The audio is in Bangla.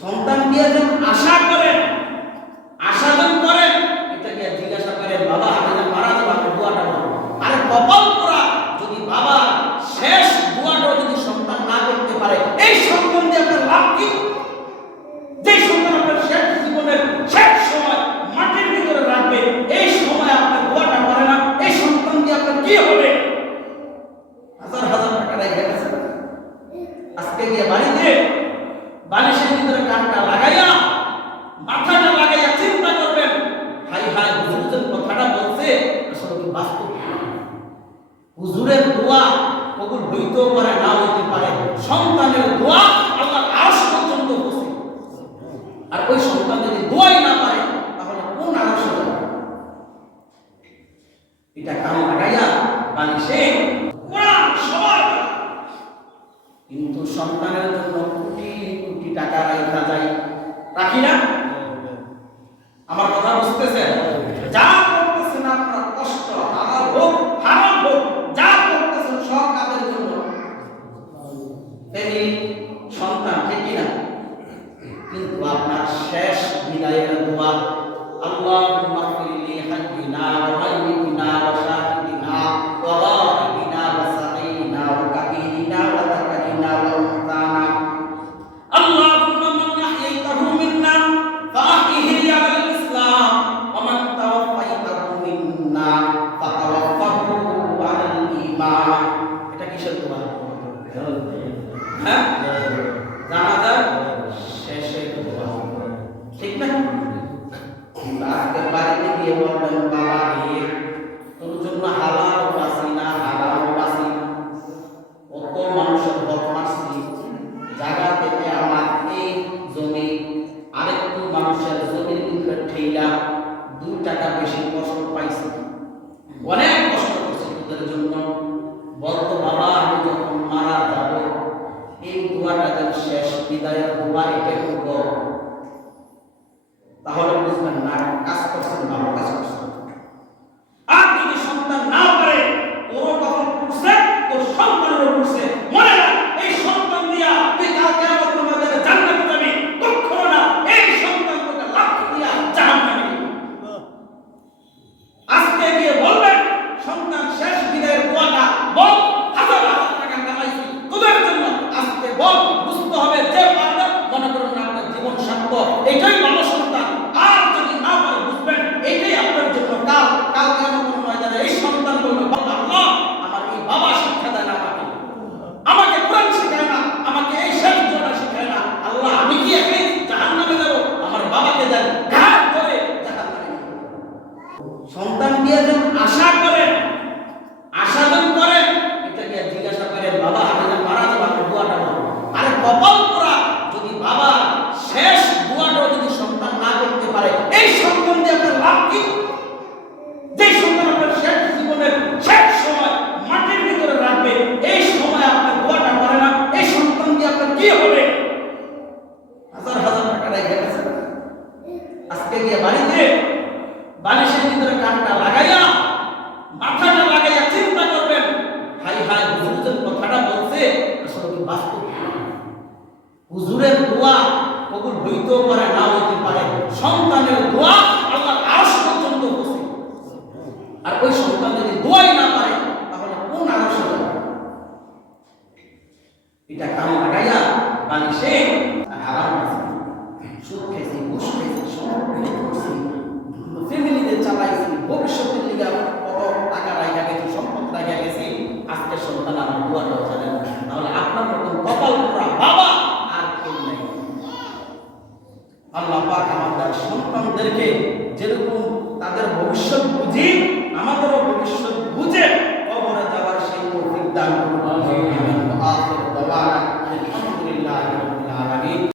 সন্তান দিয়ে যখন আশা করেন, আশাজন করেন, এটাকে জিজ্ঞাসা করেন বাবা আমি যে মারা যাবো আপনার দোয়াটা বলো। আরে কপাল পোড়া, যদি বাবা শেষ দোয়াটাও যদি সন্তান না করতে পারে, এই সন্তান দিয়ে আপনার লাভ কি? যে সন্তান আপনার শেষ জীবনের শেষ সময় মাটির ভিতরে রাখবে, এই সময় আপনার দোয়াটা করে না, এই সন্তান দিয়ে আপনার কি হবে? হাজার হাজার টাকা রেখে গেছে, আজকে গিয়ে বাড়িতে বালিশের ভিতরে কানটা লাগাইয়া মাথাটা লাগাইয়া চিন্তা করবেন, হাই হাই হুজুর কথাটা বলছে আসলে কি বাস্তব? হুজুরের দোয়া কবুল হইতেও পারে, না হইতে পারে। সন্তানের দোয়া আল্লাহর আরশ পর্যন্ত পৌঁছে, আর ওই সন্তান যদি দোয়াই না পারে তাহলে কোন আরশে যাবে? এটা কান লাগাইয়া বালিশে সবার, কিন্তু সন্তানের জন্য কোটি কোটি টাকা রাখা যায়, রাখি না? আমার কথা বুঝতেছেন? যা করতেছেন আপনার কষ্ট, হারাম হোক হারাম হোক, যা করতেছেন সব কাদের জন্য? ফ্যামিলি, সন্তান, ঠিক কিনা? কিন্তু আপনার শেষ বিদায়ের দোয়া আল্লাহুম্মা ফিরলি হাইয়িনা ওয়া মাইয়িতিনা ওয়া শাহিদিনা ওয়া গায়িবিনা ওয়া সাগীরিনা ওয়া কাবীরিনা ওয়া যাকারিনা ওয়া উনসানা আল্লাহুম্মা মান আহইতাহু মিন্না ফাআহইহি আলাল ইসলাম ওয়া মান তাওয়াফাইতাহু মিন্না ফাতাওয়াফাহু আলাল ঈমান। এটা কিসের দোয়া? হ্যাঁ, জানাজার শেষের দোয়া, ঠিক না? আজকে বাড়িতে গিয়ে বলবেন বাবা রে তোর জন্য হালাল বাসি না, হালাল বাসি, কত মানুষের হক মারছি, জায়গা থেকে আমার এই জমি আরেকটু মানুষের জমির ভিতরে ঠেলা 2 টাকা বেশি কষ্ট পাইছি, অনেক কষ্ট করছি তোদের জন্য। বলতো বাবা আমি যখন মারা যাব এই দোয়াটা যেন শেষ বিদায়ের দোয়া, এটা করব, তাহলে বুঝবেন না কাজ করছেন, ভালো কাজ করছেন। আর যদি সন্তান না পারে, ওর কখন করছে তোর সন্তানেরও করছে, মনে রাখ এই সন্তান দিয়া তুই কাল কিয়ামতের ময়দানে জান্নাতে যাবি, কখনো না এই সন্তান তোকে লাথি দিয়া জাহান্নামে দিবে। আজকে গিয়ে বলবেন সন্তান শেষ বিদায়ের দোয়াটা বল, হাজার হাজার টাকা কামাইছি তোদের জন্য, আজকে বল, বুঝতে হবে যে পারবে মনে করুন না আপনার জীবন সার্থক, এটাই ভালো সন্তান। আর যদি না পারে বুঝবেন এটাই আপনার জন্য কাল কিয়ামতের ময়দানে এই সন্তান বলবে আল্লাহ আমার এই বাবা শিক্ষা দেয় না, আমাকে কোরআন শেখায় না, আমাকে এই শেষ দোয়াটা শেখায় না, আল্লাহ আমি কি একাই জাহান্নামে যাব? আমার বাবাকে দেন, ঘাট করে জাহান্নামে। সন্তান দিয়ে যখন আশা করেন, আশাজন করেন, এটাকে জিজ্ঞাসা করেন বাবা আমি যে মারা যাবো আপনার দোয়াটা বলো। আরে কপাল পোড়া, যদি বাবা শেষ দোয়াটাও যদি সন্তান না করতে পারে, এই সন্তান দিয়ে আপনার লাভ কি? যে সন্তান আপনার শেষ জীবনের শেষ সময় মাটির ভিতরে রাখবে, এই সময় আপনার দোয়াটা করে না, এই সন্তান দিয়ে আপনার কি হবে? হাজার হাজার টাকা রেখে গেছে, আজকে গিয়ে বাড়িতে বালিশের ভিতরে কানটা লাগাইয়া মাথাটা লাগাইয়া চিন্তা করবেন, হাই হাই হুজুর কথাটা বলছে আসলে কি বাস্তব? হুজুরের দোয়া কবুল হইতেও পারে, না হইতে পারে। সন্তানের দোয়া আল্লাহর আরশ পর্যন্ত পৌঁছে, আর ওই সন্তান যদি দোয়াই না পারে তাহলে কোন আরশে যাবে? এটা কান লাগাইয়া বালিশে হারাম আছে, সুদ খাইছি, ঘুষ খাইছি, সব করছি, ফ্যামিলিতে চালাইছি, ভবিষ্যতের লিগে কত টাকা রাখা গেছি, সম্পদ রাখা গেছি, আজকে সন্তান আমার দোয়াটাও জানেন না। তাহলে আপনার মতন কপাল পোড়া বাবা আর কেউ নেই। আল্লাহ পাক আমাদের সন্তানদেরকে যেরকম তাদের ভবিষ্যৎ বুঝি, আমাদেরও